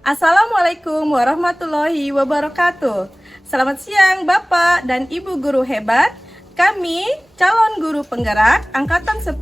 Assalamualaikum warahmatullahi wabarakatuh. Selamat siang Bapak dan Ibu guru hebat. Kami calon guru penggerak Angkatan 10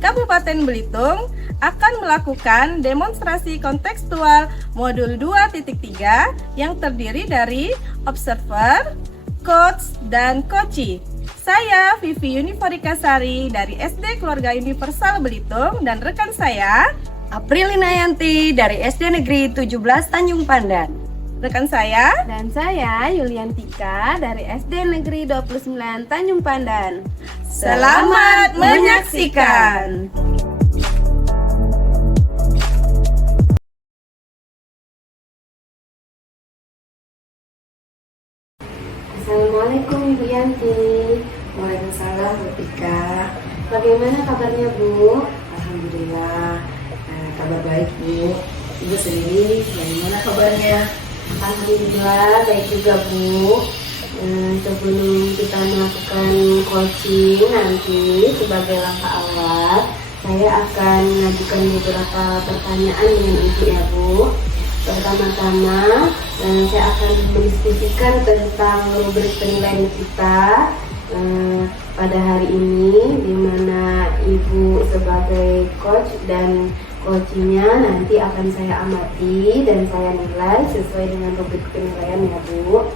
Kabupaten Belitung akan melakukan demonstrasi kontekstual modul 2.3 yang terdiri dari observer, coach, dan coachee. Saya Vivi Uniforikasari dari SD Keluarga Universal Belitung dan rekan saya Aprilina Yanti dari SD Negeri 17 Tanjung Pandan. rekan saya Dan saya Yuliantika dari SD Negeri 29 Tanjung Pandan. Selamat menyaksikan. Assalamualaikum Ibu Yanti. Waalaikumsalam Bu Tika. Bagaimana kabarnya Bu? Alhamdulillah, kabar baik Bu. Ibu sendiri bagaimana kabarnya? Alhamdulillah baik juga Bu. Sebelum kita melakukan coaching nanti sebagai langkah awal, saya akan mengajukan beberapa pertanyaan dengan Ibu ya Bu. Pertama-tama, saya akan mendiskusikan tentang rubrik penilaian kita pada hari ini, di mana Ibu sebagai coach dan coachingnya nanti akan saya amati dan saya nilai sesuai dengan rubrik penilaian ya Bu.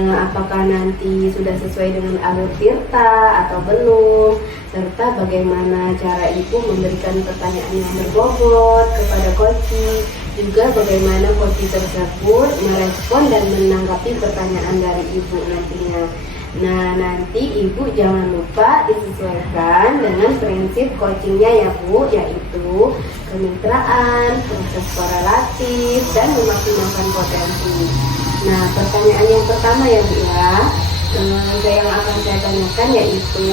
Apakah nanti sudah sesuai dengan alur Tirta atau belum, serta bagaimana cara Ibu memberikan pertanyaan yang berbobot kepada coaching, juga bagaimana coaching tersebut merespon dan menanggapi pertanyaan dari Ibu nantinya. Nah, nanti Ibu jangan lupa disesuaikan dengan prinsip coachingnya ya Bu, yaitu kemitraan, proses korelatif, dan memaksimalkan potensi. Nah, pertanyaan yang pertama ya Bu ya, yang akan saya tanyakan yaitu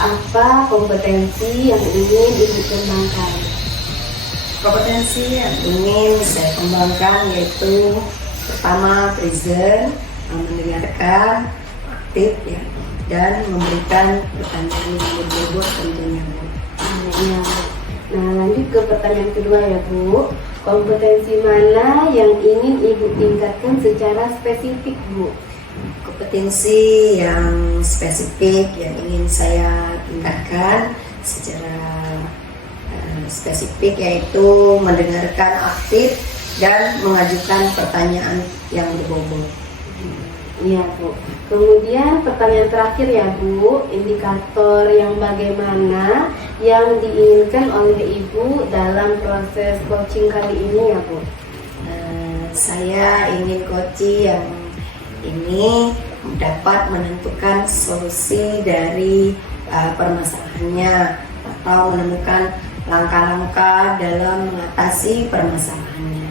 apa kompetensi yang ingin Ibu kembangkan? Kompetensi yang ingin saya kembangkan yaitu pertama present, mendengarkan, aktif ya, dan memberikan pertanyaan yang berbobot tentunya Bu. Ya. Nah, lanjut ke pertanyaan kedua ya Bu. Kompetensi mana yang ingin Ibu tingkatkan secara spesifik Bu? Kompetensi yang spesifik yang ingin saya tingkatkan secara spesifik yaitu mendengarkan aktif dan mengajukan pertanyaan yang berbobot. Iya Bu. Kemudian pertanyaan terakhir ya Bu, indikator yang bagaimana yang diinginkan oleh Ibu dalam proses coaching kali ini ya Bu? Saya ingin coaching yang ini dapat menentukan solusi dari permasalahannya atau menemukan langkah-langkah dalam mengatasi permasalahannya.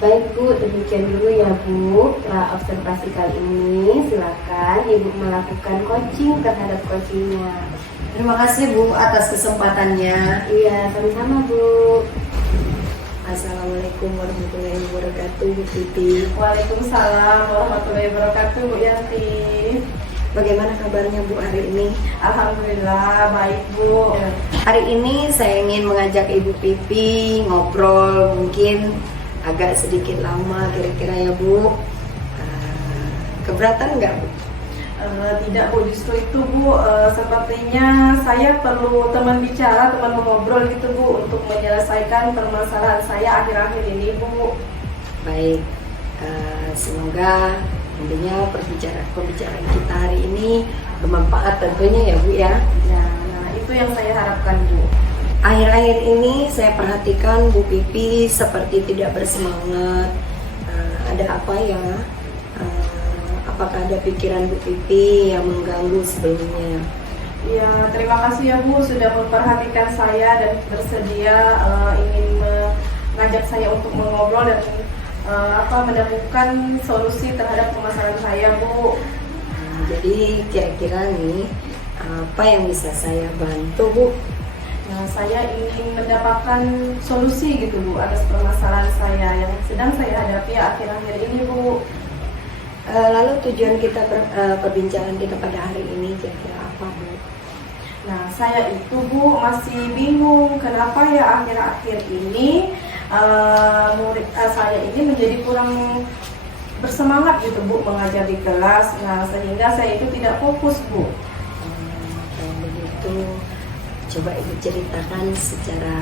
Baik Bu, demikian dulu ya Bu observasi kali ini. Silakan Ibu melakukan coaching terhadap coachingnya. Terima kasih Bu atas kesempatannya. Iya, sama-sama Bu. Assalamualaikum warahmatullahi wabarakatuh Bu Titi. Waalaikumsalam warahmatullahi wabarakatuh Bu Yanti. Bagaimana kabarnya Bu hari ini? Alhamdulillah baik Bu. Hari ini saya ingin mengajak Ibu Pipi ngobrol mungkin agak sedikit lama kira-kira ya Bu. Keberatan nggak Bu? Tidak Bu, justru itu Bu, sepertinya saya perlu teman bicara, teman mengobrol gitu Bu, untuk menyelesaikan permasalahan saya akhir-akhir ini Bu. Baik, semoga tentunya pembicaraan kita hari ini bermanfaat tentunya ya Bu ya. Nah, itu yang saya harapkan Bu. Akhir-akhir ini saya perhatikan Bu Pipi seperti tidak bersemangat. Ada apa ya? Apakah ada pikiran Bu Pipi yang mengganggu sebelumnya? Ya, terima kasih ya Bu sudah memperhatikan saya dan bersedia ingin mengajak saya untuk mengobrol dan menemukan solusi terhadap permasalahan saya Bu. Jadi kira-kira nih apa yang bisa saya bantu Bu? Nah, saya ingin mendapatkan solusi gitu Bu atas permasalahan saya yang sedang saya hadapi akhir-akhir ini Bu. Lalu tujuan kita perbincangan kita pada hari ini kira-kira apa Bu? Nah, saya itu Bu masih bingung kenapa ya akhir-akhir ini murid saya ini menjadi kurang bersemangat gitu Bu mengajar di kelas. Nah, sehingga saya itu tidak fokus Bu. Kalau begitu, coba Ibu ceritakan secara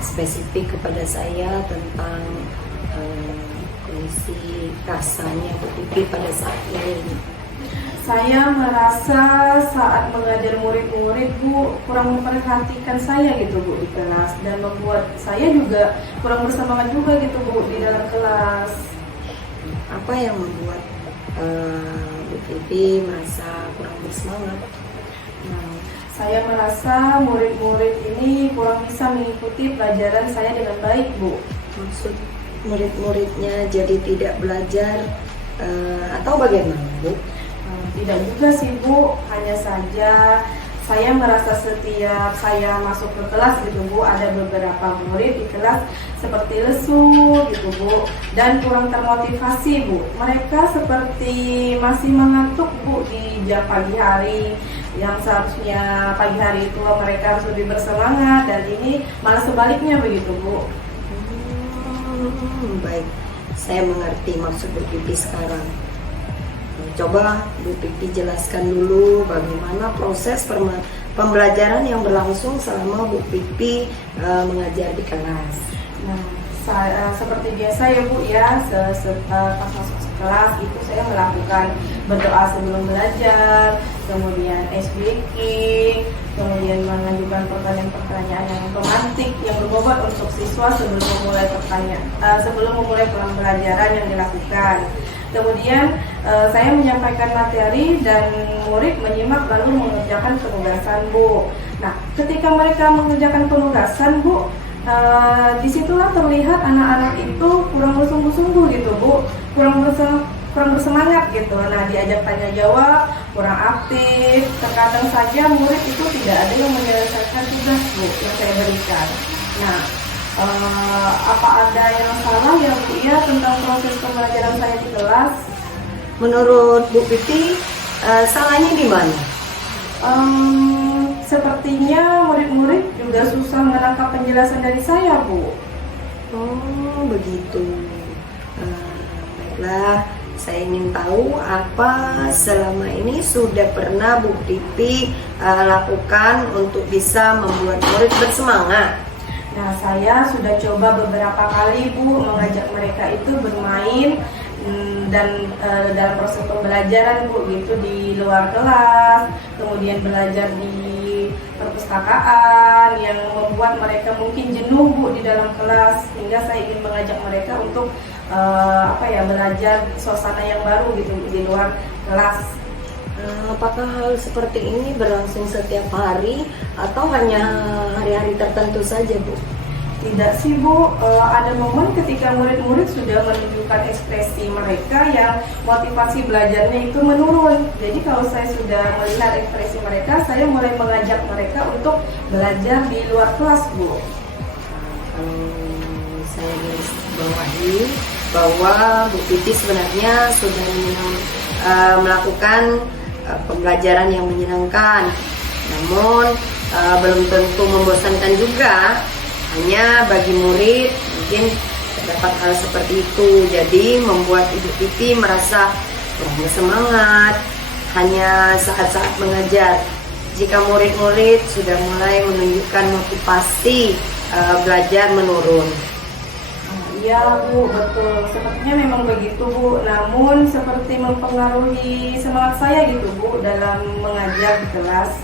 spesifik kepada saya tentang kondisi kasarnya Bu Pipi pada saat ini. Saya merasa saat mengajar murid-murid Bu kurang memperhatikan saya gitu Bu di kelas, dan membuat saya juga kurang bersemangat juga gitu Bu di dalam kelas. Apa yang membuat Bu Pipi merasa kurang bersemangat? Nah, saya merasa murid-murid ini kurang bisa mengikuti pelajaran saya dengan baik Bu. Maksud murid-muridnya jadi tidak belajar atau bagaimana Bu? Tidak juga sih Bu, hanya saja saya merasa setiap saya masuk ke kelas gitu Bu, ada beberapa murid di kelas seperti lesu gitu Bu, dan kurang termotivasi Bu. Mereka seperti masih mengantuk Bu di jam pagi hari, yang seharusnya pagi hari itu mereka harus lebih bersemangat, dan ini malah sebaliknya begitu Bu. Baik, saya mengerti maksud Bu Pipi sekarang. Coba Bu Pipi jelaskan dulu bagaimana proses pembelajaran yang berlangsung selama Bu Pipi mengajar di kelas. Nah, seperti biasa ya Bu ya, pas masuk kelas itu saya melakukan berdoa sebelum belajar, kemudian ice breaking, kemudian mengajukan pertanyaan-pertanyaan yang otomatis yang berbobot untuk siswa sebelum memulai pembelajaran yang dilakukan. Kemudian saya menyampaikan materi dan murid menyimak lalu mengerjakan penugasan Bu. Nah, ketika mereka mengerjakan penugasan Bu, disitulah terlihat anak-anak itu kurang bersungguh-sungguh gitu Bu, kurang bersemangat gitu. Nah, diajak tanya jawab kurang aktif. Terkadang saja murid itu tidak ada yang menyelesaikan tugas Bu yang saya berikan. Nah, apa ada yang salah ya Bu ya tentang proses pembelajaran saya di kelas? Menurut Bu Pipi, salahnya di mana? Sepertinya murid-murid juga susah menangkap penjelasan dari saya Bu. Oh begitu. Baiklah, saya ingin tahu apa selama ini sudah pernah Bu Pipi lakukan untuk bisa membuat murid bersemangat. Nah, saya sudah coba beberapa kali Bu mengajak mereka itu bermain dan dalam proses pembelajaran Bu gitu di luar kelas, kemudian belajar di perpustakaan yang membuat mereka mungkin jenuh Bu di dalam kelas, sehingga saya ingin mengajak mereka untuk belajar suasana yang baru gitu di luar kelas. Apakah hal seperti ini berlangsung setiap hari atau hanya hari-hari tertentu saja Bu? Tidak sih Bu, ada momen ketika murid-murid sudah menunjukkan ekspresi mereka yang motivasi belajarnya itu menurun. Jadi kalau saya sudah melihat ekspresi mereka, saya mulai mengajak mereka untuk belajar di luar kelas Bu. Saya garis bawahi bahwa Bu Pipi sebenarnya sudah melakukan pembelajaran yang menyenangkan, namun belum tentu membosankan juga. Hanya bagi murid mungkin terdapat hal seperti itu, jadi membuat Ibu Pipi merasa kurang bersemangat hanya saat-saat mengajar. Jika murid-murid sudah mulai menunjukkan motivasi belajar menurun. Iya Bu, betul. Sepertinya memang begitu Bu. Namun seperti mempengaruhi semangat saya gitu Bu dalam mengajar di kelas.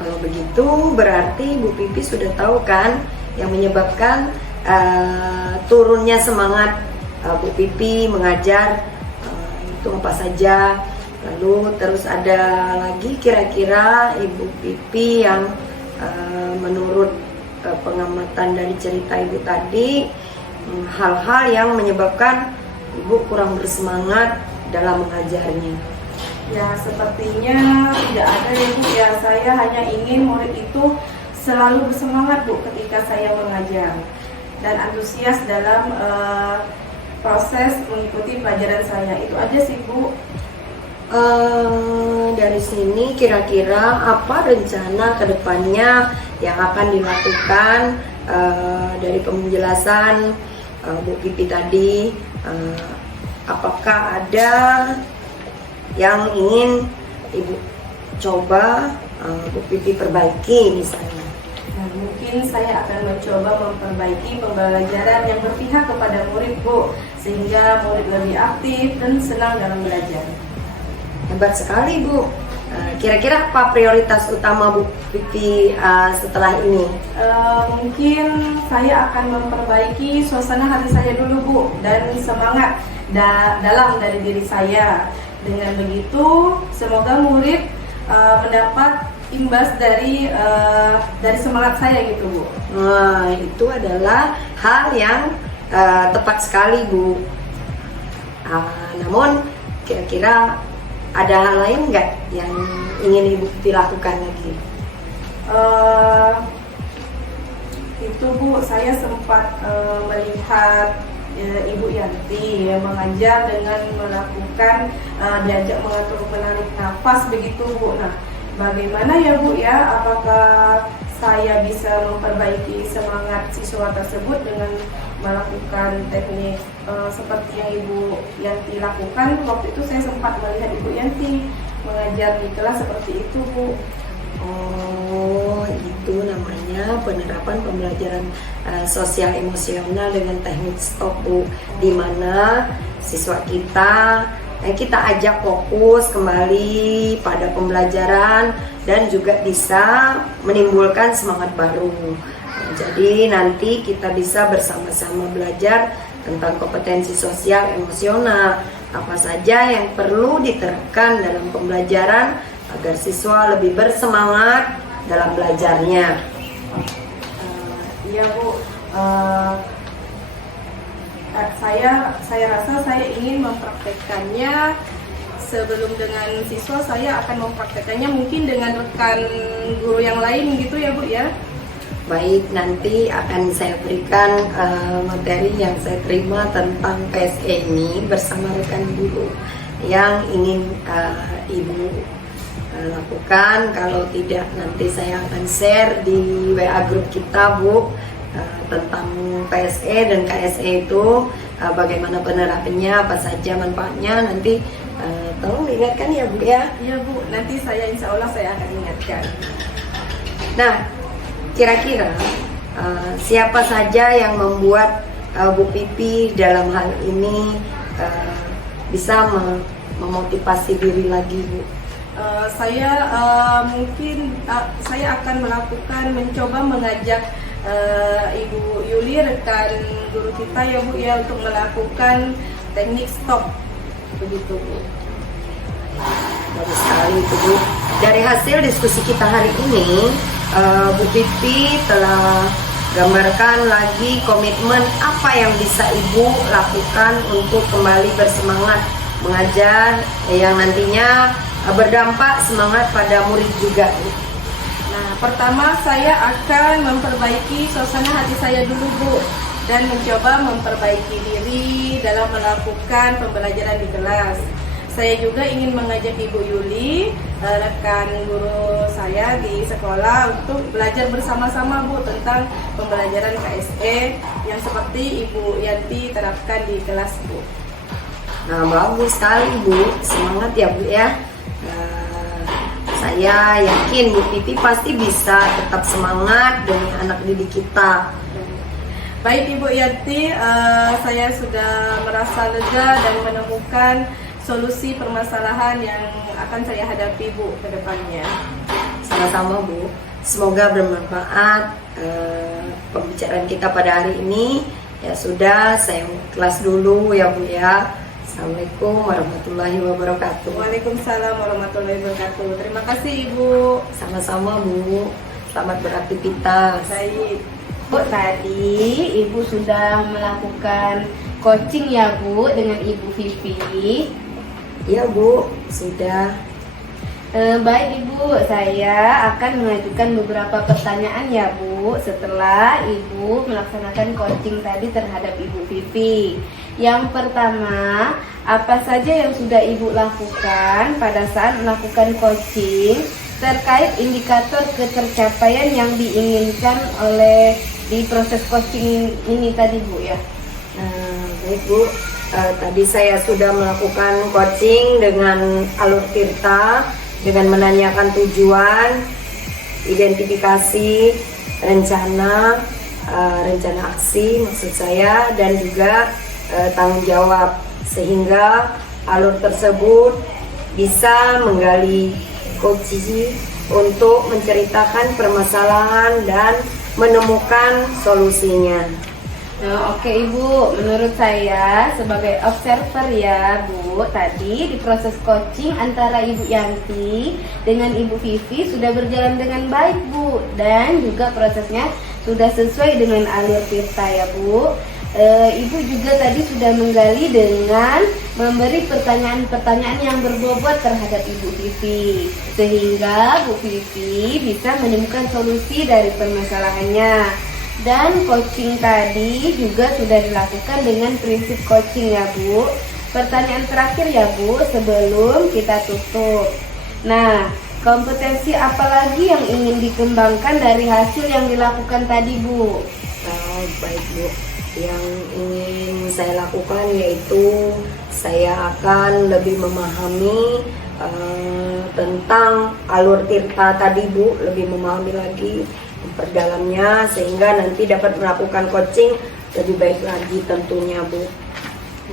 Kalau begitu berarti Bu Pipi sudah tahu kan yang menyebabkan turunnya semangat Bu Pipi mengajar itu apa saja. Lalu terus ada lagi kira-kira Ibu Pipi yang menurut pengamatan dari cerita Ibu tadi, hal-hal yang menyebabkan Ibu kurang bersemangat dalam mengajarnya. Ya, sepertinya tidak ada ya Bu ya. Saya hanya ingin murid itu selalu bersemangat Bu ketika saya mengajar dan antusias dalam proses mengikuti pelajaran saya. Itu aja sih Bu. Dari sini kira-kira apa rencana kedepannya yang akan dilakukan dari penjelasan Bu Pipi tadi? Apakah ada yang ingin Ibu coba Bu Pipi perbaiki misalnya? Nah, mungkin saya akan mencoba memperbaiki pembelajaran yang berpihak kepada murid, Bu, sehingga murid lebih aktif dan senang dalam belajar. Hebat sekali, Bu. Kira-kira apa prioritas utama Bu Pipi setelah ini? Mungkin saya akan memperbaiki suasana hati saya dulu, Bu, dan semangat dalam dari diri saya. Dengan begitu, semoga murid mendapat imbas dari semangat saya gitu, Bu. Nah, itu adalah hal yang tepat sekali, Bu. Namun, kira-kira ada hal lain nggak yang ingin Ibu Pipi lakukan lagi? Itu, Bu, saya sempat melihat Ibu Yanti yang mengajar dengan melakukan diajak mengatur menarik nafas begitu, Bu. Nah, bagaimana ya, Bu ya? Apakah saya bisa memperbaiki semangat siswa tersebut dengan melakukan teknik seperti yang Ibu Yanti lakukan? Waktu itu saya sempat melihat Ibu Yanti mengajar di kelas seperti itu, Bu. Oh, itu namanya penerapan pembelajaran sosial emosional dengan teknik stop, Bu. Di mana siswa kita ajak fokus kembali pada pembelajaran dan juga bisa menimbulkan semangat baru. Jadi nanti kita bisa bersama-sama belajar tentang kompetensi sosial emosional, apa saja yang perlu diterapkan dalam pembelajaran agar siswa lebih bersemangat dalam belajarnya. Iya, Bu. Saya rasa saya ingin mempraktekkannya sebelum dengan siswa. Saya akan mempraktekkannya mungkin dengan rekan guru yang lain gitu ya, Bu ya. Baik, nanti akan saya berikan materi yang saya terima tentang PSE ini bersama rekan guru yang ingin Ibu lakukan. Kalau tidak, nanti saya akan share di WA grup kita, Bu, tentang PSE dan KSE itu, bagaimana penerapannya, apa saja manfaatnya. Nanti tolong ingatkan ya, Bu ya. Iya, Bu, nanti insya Allah saya akan ingatkan. Nah, kira-kira siapa saja yang membuat Bu Pipi dalam hal ini bisa memotivasi diri lagi, Bu? Saya akan mencoba mengajak Ibu Yuli, rekan guru kita ya, Bu ya, untuk melakukan teknik stop begitu, Bu. Bagus sekali itu, Bu. Dari hasil diskusi kita hari ini, Bu Pipi telah gambarkan lagi komitmen apa yang bisa Ibu lakukan untuk kembali bersemangat mengajar yang nantinya berdampak semangat pada murid juga, Bu. Nah, pertama saya akan memperbaiki suasana hati saya dulu, Bu, dan mencoba memperbaiki diri dalam melakukan pembelajaran di kelas. Saya juga ingin mengajak Ibu Yuli, rekan guru saya di sekolah, untuk belajar bersama-sama, Bu, tentang pembelajaran KSE yang seperti Ibu Yanti terapkan di kelas, Bu. Nah, bagus sekali, Bu. Semangat ya, Bu ya. Saya yakin Bu Pipi pasti bisa tetap semangat demi anak didik kita. Baik, Ibu Yanti, saya sudah merasa lega dan menemukan solusi permasalahan yang akan saya hadapi, Bu, ke depannya. Sama-sama, Bu. Semoga bermanfaat pembicaraan kita pada hari ini. Ya sudah, saya kelas dulu ya, Bu ya. Assalamualaikum warahmatullahi wabarakatuh. Waalaikumsalam warahmatullahi wabarakatuh. Terima kasih, Ibu. Sama-sama, Bu. Selamat beraktivitas. Baik. Bu, tadi Ibu sudah melakukan coaching ya, Bu, dengan Ibu Pipi. Iya, Bu, sudah. Baik Ibu, saya akan mengajukan beberapa pertanyaan ya Bu, setelah Ibu melaksanakan coaching tadi terhadap Ibu Vivi. Yang pertama, apa saja yang sudah Ibu lakukan pada saat melakukan coaching terkait indikator ketercapaian yang diinginkan oleh di proses coaching ini tadi Bu ya? Baik Bu, tadi saya sudah melakukan coaching dengan Alur Tirta dengan menanyakan tujuan, identifikasi, rencana aksi maksud saya, dan juga tanggung jawab, sehingga alur tersebut bisa menggali coaching untuk menceritakan permasalahan dan menemukan solusinya. Oke Ibu, menurut saya sebagai observer ya Bu, tadi di proses coaching antara Ibu Yanti dengan Ibu Vivi sudah berjalan dengan baik Bu, dan juga prosesnya sudah sesuai dengan alur Tirta ya Bu. Ibu juga tadi sudah menggali dengan memberi pertanyaan-pertanyaan yang berbobot terhadap Ibu Vivi, sehingga Bu Vivi bisa menemukan solusi dari permasalahannya. Dan coaching tadi juga sudah dilakukan dengan prinsip coaching ya Bu. Pertanyaan terakhir ya Bu sebelum kita tutup. Nah, kompetensi apa lagi yang ingin dikembangkan dari hasil yang dilakukan tadi Bu? Baik Bu, yang ingin saya lakukan yaitu saya akan lebih memahami tentang alur Tirta tadi Bu, lebih memahami lagi, memperdalamnya, sehingga nanti dapat melakukan coaching lebih baik lagi tentunya Bu.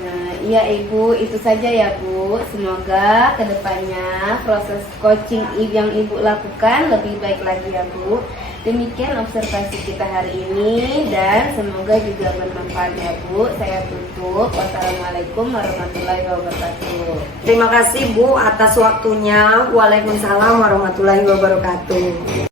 Nah, iya Ibu, itu saja ya Bu. Semoga kedepannya proses coaching yang Ibu lakukan lebih baik lagi ya Bu. Demikian observasi kita hari ini, dan semoga juga bermanfaat ya Bu. Saya tutup. Wassalamualaikum warahmatullahi wabarakatuh. Terima kasih Bu atas waktunya. Waalaikumsalam warahmatullahi wabarakatuh.